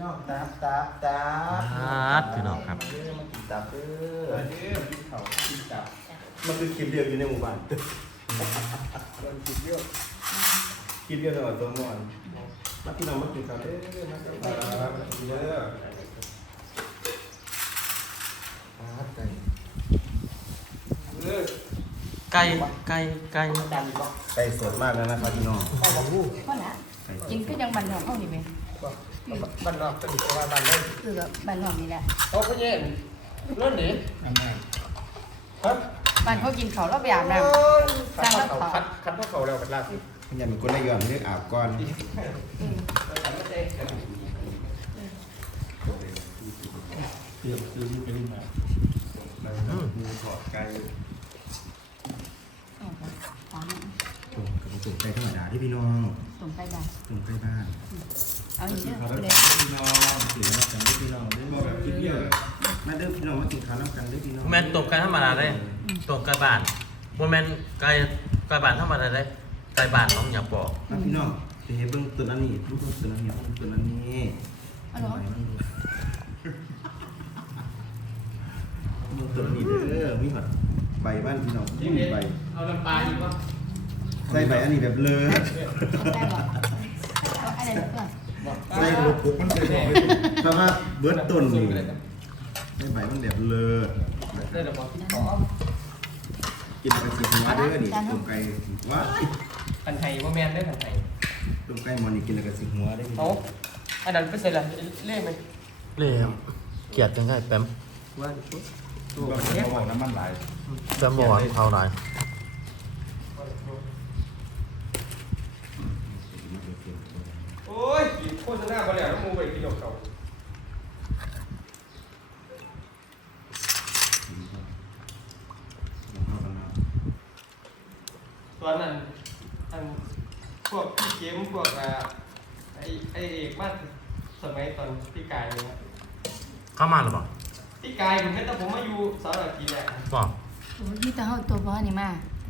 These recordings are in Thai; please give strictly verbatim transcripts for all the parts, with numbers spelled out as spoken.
น้องตับตับตับครับพี่น้องครับเด้อมากินตับเด้อเด้อกินเขากินตับมันคือคลิปเดียวอยู่ในหมู่บ้านมันกินเยอะคลิปเดียวตลอดตัวมอนมาพี่น้องมากินข้าวเด้อมากินข้าวครับกินเยอะครับไก่เลิกไก่ไก่ไก่ดันบ่ไก่สดมากแล้วนะครับพี่น้องก็ละกินก็ยังบันนอกเข้านี่ไหมบ้านนอกสนิทว่าบ้านเล่นคือแบบบันนอกนี่แหละเขาก็แย่เล่นหนีครับบันเขากินเขาแล้วไปอาบน้คันเขาคัดคัดพวกเขาแล้วกันล่าสุดอย่ามีคนได้ย้อนเรียกอาบก่อนเตรียมซื้อไปมามีขอดไก่ำหอมตุ่มกับตุ่มไก่ธรรมดาที่พี่น้องส่งไปบ้านตุ่มไก่บ้านเอาอย่างนี้เขาเลยได้พี่น้องถือมากันได้พี่น้องได้บอกแบบคลิปเดียวมาเด้อพี่น้องมากินข้าวน้ำกันได้พี่น้องแมนตกไก่ธรรมดาเลยตกไก่บ้านโมแมนไก่ไก่บ้านธรรมดาเลยไก่บ้านน้องอยากบอกมาพี่น้องจะเห็นเบื้องต้นอันนี้ลูกต้นอันนี้ต้นอันนี้เอาเหรอเบื้องต้นนี้เด้อมีหอดใบบ้านพี่น้องจริงมีเลยใบเอาน้ำปลาอีกวะใส่ใบอันนี้แบบเลอได้หรอเอาอะไรเพื่อนใส่ลูกปุ๊บมันเป็นเพราะว่าเบื้องต้นนี่ใส่ใบมันแบบเลอได้หรือเปล่าขอกินไปกินหัวเด้อนี่ต้มไก่ว้าพันไทยว่าแมนได้พันไทยต้มไก่มันนี่กินแล้วก็สิหัวได้เอาอันนั้นเป็นเสร็จละเล่ไหมเล่มเกลียดจังไงแปมว่าตัวก็เนี้ยเขาบอกน้ำมันไหลแปมบอกว่าเท่าไหร่โอ้ยกินโฆษณาไปแล้วแล้วมูไปกินของเขาตอนนั้นอันพวกพี่เกมพวกอ่าไอไอเอกมาสมัยตอนพี่กายเลยนะเข้ามาหรือเปล่าพี่กายผมแค่แต่ผมมาอยู่สาวกีแหละบอกที่ตาเขาตัวพ่อนี่มา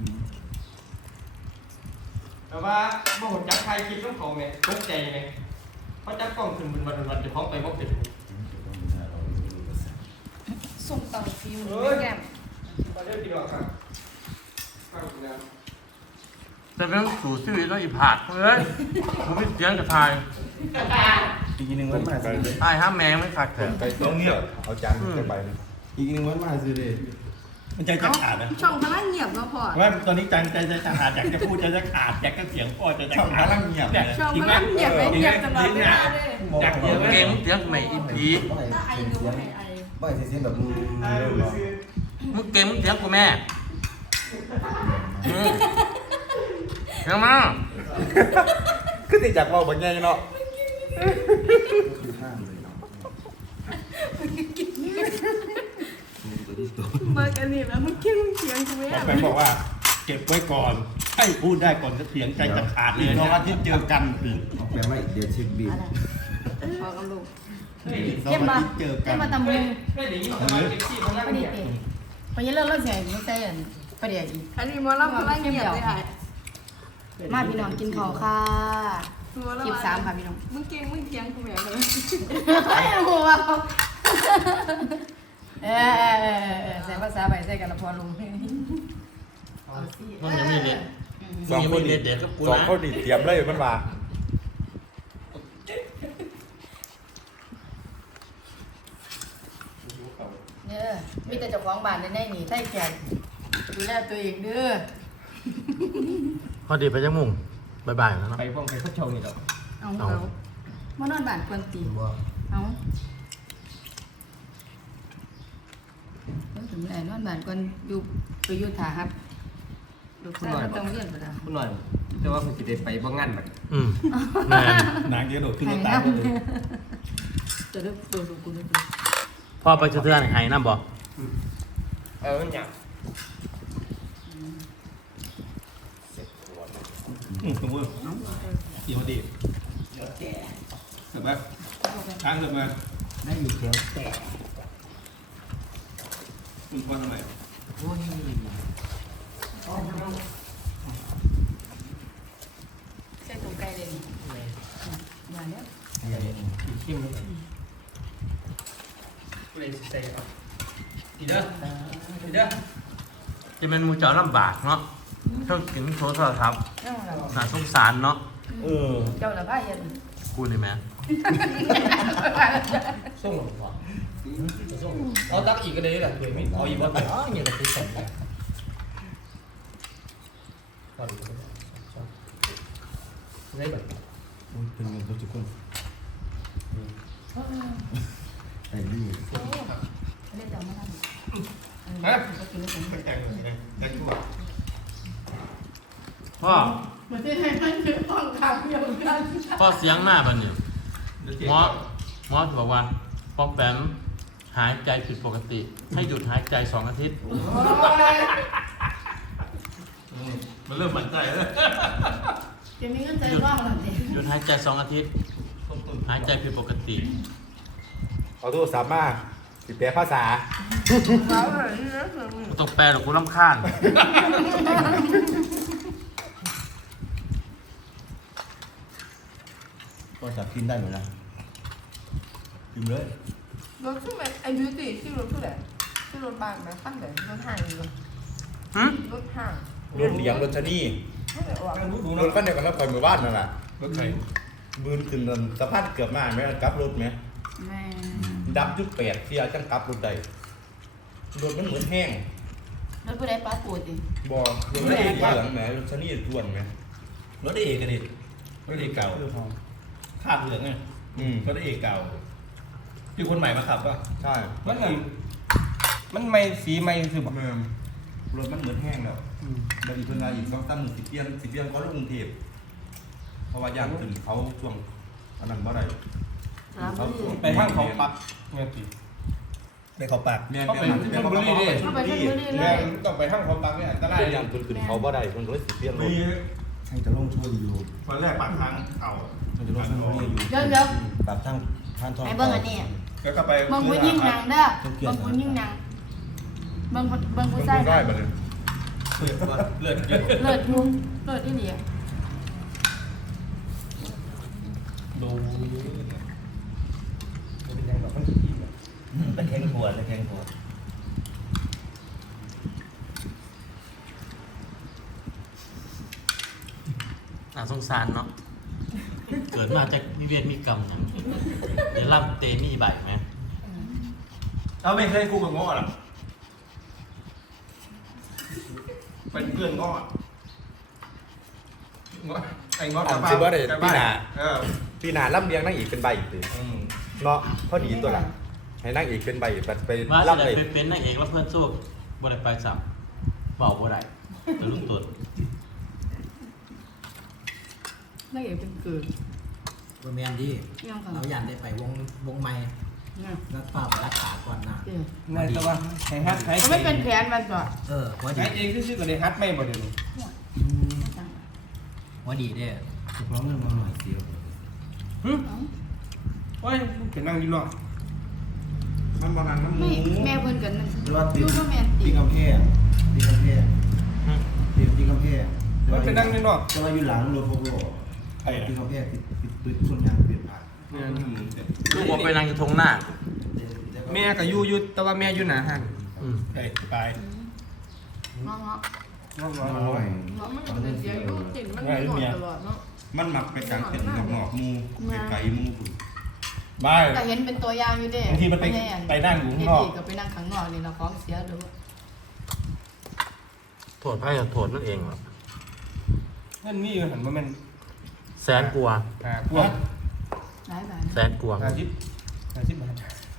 แต่ว่าเมื่อผมจับใครคลิปต้องเขาเนี่ยตกใจไงเพราะจับกล้องขึ้นบนวันวันจะพร้อมไปมอบเป็นส่งต่อฟิวเฮ้ยมาเรื่องพี่น้องครับข้าวกินน้แต่เป็นสู่ชีวิตแล้วอีผาดเฮ้ยผมไม่เสียงกับทายอีกหนึ่งวันมาซื้อเลยทายห้ามแมงไม่ขาดแถมไก่ต้องเงียบเอาจานใส่ใบอีกหนึ่งวันมาซื้อเลยมันใจจะขาดนะช่องพลังเงียบมาพอว่าตอนนี้ใจใจจะขาดอยากจะพูดใจจะขาดอยากจะเสียงพ่อใจจะขาดเงียบเลยช่องพลังเงียบไปเงียบตลอดเวลาเลยอยากเยอะเกมเสียงใหม่อีพีถ้าไอดูไม่ไอบ่อยเสียงแบบมือำเร็วเนาะมึงเกมมึงเสียงกูแม่อืมเยังมาคือติดจากเราแบบนี้เนาะคือห้ามเลยเนาะมากันนี่แล้วมึงเคี้ยงเคี้ยงกูไม่แฟนบอกว่า เก็บไว้ก่อนให้พูดได้ก่อนจะเสียงใจจะขาดเลยเพราะว่าที่เจอกันปีแปลว่าเดี๋ยวเช็คบิลพอกับลูกเพเข้มราะมาว่าที่เจอกัเข้นมมาตำลึงไม่ได้ยินสมัยเด็กที่เขาเล่าประเดี๋เนี่ยยวพอยันเลิกเลิกเสียงไม่ใช่อันประเดี๋ยวอีกอันนี้หมอลำพลังเงียบเลยอ่ะมาพี่น้องกินข้าวค่ะคลิปสามค่ะพี่น้องมึงเก่งมึงเทียงกูแม่เลยไอ้หัวเออเออเออเออใส่ภาษาใบใส่กันละพอลุงมันยังมีเด็ดสองคนเด็นี่ดเด็ดกับกูสองนะคนนี่เตรียมเลยมันว่าเนี่ยมีแต่เจ้าของบ้านในนี่ใส่แขกดูแลตัวเองเด้อพอดีไปจังมุงบายบายแล้วเนาะไปพวกใครเขาโชว์นี่หรอเอาเอามานอนบ้านคนตีเอาถึงไหนนอนบ้านคนอยู่ไปอยู่ถาครับลูกชายก็ต้องเรียนไปแล้วคุณหน่อยแต่ว่าผมจะได้ไปบ้างงานแบบอืมแม่นนางจะโดดขึ้นรถตามเลยจะได้ตัวลูกกูได้พ่อไปเชื่อไหนไห้น้ำบอกเออมันอยากอืมสมมติเดี๋ยวดีเห็นไหมช้างเดินมาได้อยู่แถวแต่คุณพ่อทำไมใส่ถุงไก่เลยนี่อย่าเนี้ยเข้มเลยกูเลยใส่เอาดีเด้อดีเด้อจะเป็นหมูเจ้าลำบากเนาะชอบกินโทรศัพท์เจ้าละน่าสงสารเนาะเออเจ้าละผ้าเย็นกูนี่แม่ส่งหรอวะส่งเอาตักอีกก็ได้แหละเดี๋ยวไม่เอาอีกบ้างอ๋อเนี่ยเราซื้อส่งเลยก่อนได้แบบเป็นเงินตัวจุกคนไอ้นี่เล่นเจ้ามาทำฮะก็กินไม่ถึงแต่งเลยแต่งตัวพ่อมันจะให้มันเป็นห้องขังเดียวกันพ่อเสียงมาบัดนี้หมอหมอบอกว่าปอกแปมหายใจผิดปกติ ให้หยุดหายใจสองอาทิตย์มันเริ่มหมั่นใจแล้วจะมีเงินใจว่างหรือเปล่าหยุดหายใจสองอาทิตย์ หายใจผิดปกติเอาโทรศัพท์มาสิแปลภาษาบ่ต้องแปลหรอกกูรำคาญโทรศัพท์กินได้หมดนะกินเลยรถขึ้นไปไอ้บิวตี้ที่รถขึ้นไหนที่รถบ้านไหมขั้นไหนรถห่างอยู่หึรถห่างรถเลี้ยงรถชะนีไม่ได้ว่ารู้ดูรนะถคันเดียวกันแล้วคอยมือบ้านนั่นแหละรถใครบืนขึ้นนั่นสะพานเกือบมาไหมกลับรถไหมแม่ดับยุดแปดเสียจังกลับรถใดรถมันเหมือนแห้งแล้วผู้ใดป้าปูดอีกบอรถไม่ได้เหลืองไหมรถชะนีทวนไหมรถเอกกันดิรถเอกเก่าคาดเหลืองไงอืมรถเอกเก่าพี่คนใหม่มาขับป่ะใช่มันมันมันไม่สีไม่คือบอกแม่รถมันเหมือนแห้งแล้วบางทีเพิ่นว่าอีกสองสามหมื่นสิเปียนสิเปียนก็ลงกรุงเทพเพราะว่าย่างขึ้นเขาช่วงอันนั้นบ่ได้รับไม่ได้ไปทางของปักเงี้ยสิไปเขาปากแม่นเขาแม่ไปนที่แม่นชลบุรีดิเข้าไปชลบุรีเลแม่ยต้องไปทางของปักเนี่ยอันตรายเพิ่นย่างขึ้นขึ้นเขาบ่ได้เพิ่นก็เลยสิเปียนรถมีให้จะลงช่วยอยู่วันแรกปากทางเอามันจะลงช่วยอยู่เดี๋ยวเดี๋ยวปรับทางทางทองไอ้เบิ้งอันนี้แล้วก็ไปเบิ้งผู้ยิ่งนางเด้อเบิ้งผู้ยิ่งนางเบิ้งผู้เบิ้งผู้มันชายได้นางบัดนี้เลือดเลือดเยอะเลิศยุ่งเลิศที่เหลียดูเป็นยังแบบมันขี้แบบเป็นแข้งหัวเลยแข้งหัวน่าสงสารเนาะ เกิดมาจากมีเวรมีกรรมนะเดี๋ยวล่ำเตมีใบไหมเอาไม่เคยกูกับง้อหรอเป็นเพื่อนง้อง้อไอ้ง้อกับบ้านกับบ้านเออปีหน้าลำเลียงนางเอกเป็นใบอีกติอืมเนาะพอดีตัวละให้นางเอกเป็นใบไปไปว่าจะลำได้เลยไปเป็นนางเอกแล้วเพื่อนสู้บ่ได้ไปสับเบาบ่ได้แต่ลูกตุ่นนั่นเองเป็นเกิดบนแมนดียังค่ะเราอยากได้ไปวงวงไม้เนี่ยแล้วป้าไปรักษาก่อนนะเดี๋ยวไม่แต่ว่าไอ้ฮัทไอ้มันไม่เป็นแผนมันก่อนเออหัวดีไอ้เองชื่อๆกับไอ้ฮัทไม่บ่เดี๋ยวนี้หัวดีเด้อเฉพาะเงินมาหน่อยเดียวฮึโอ้ยเป็นนั่งอยู่หรอมันบางอันมันหมูไม่แม่เพิ่นกันนั่นหรือว่าตียูโรแมนตีติกกำแพงตีกำแพงตีตีกำแพงมันเป็นนั่งอยู่หรอจะมาอยู่หลังรถพวกเราตีกำแพงติดติดติดต้นยางเปลี่ยนผ่านลูกบอกไปนางอยู่ทงหน้าแม่ก็อยู่อยู่แต่ว่าแม่อยู่หนาหันอืมไปไปเนาะเนาะน้องอร่อยเนาะมันเป็นเสียงอยู่กลิ่นมันหมดตลอดเนาะมันหมักไปกลางเป็นหงอกๆมูไก่มูคุณไม่แต่เห็นเป็นตัวอย่างอยู่เด้บางทีมันไปไปนั่งอยู่ข้างนอกเด็กๆก็ไปนั่งข้างนอกนี่เราฟ้องเสียหรือว่าโทษไพ่กับโทษนั่นเองเหรอนั่นนี่อยู่หันว่ามันแสนกลัวาหาพวกหลายบาทแสนกลัวาหาชิปหาชิปบาท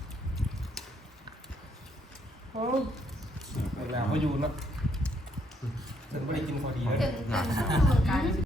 โอ้เวลาเขาอยู่เนาะแต่ก็ไม่ได้กินพอดีนะเต้นเต้นเมืองกาญ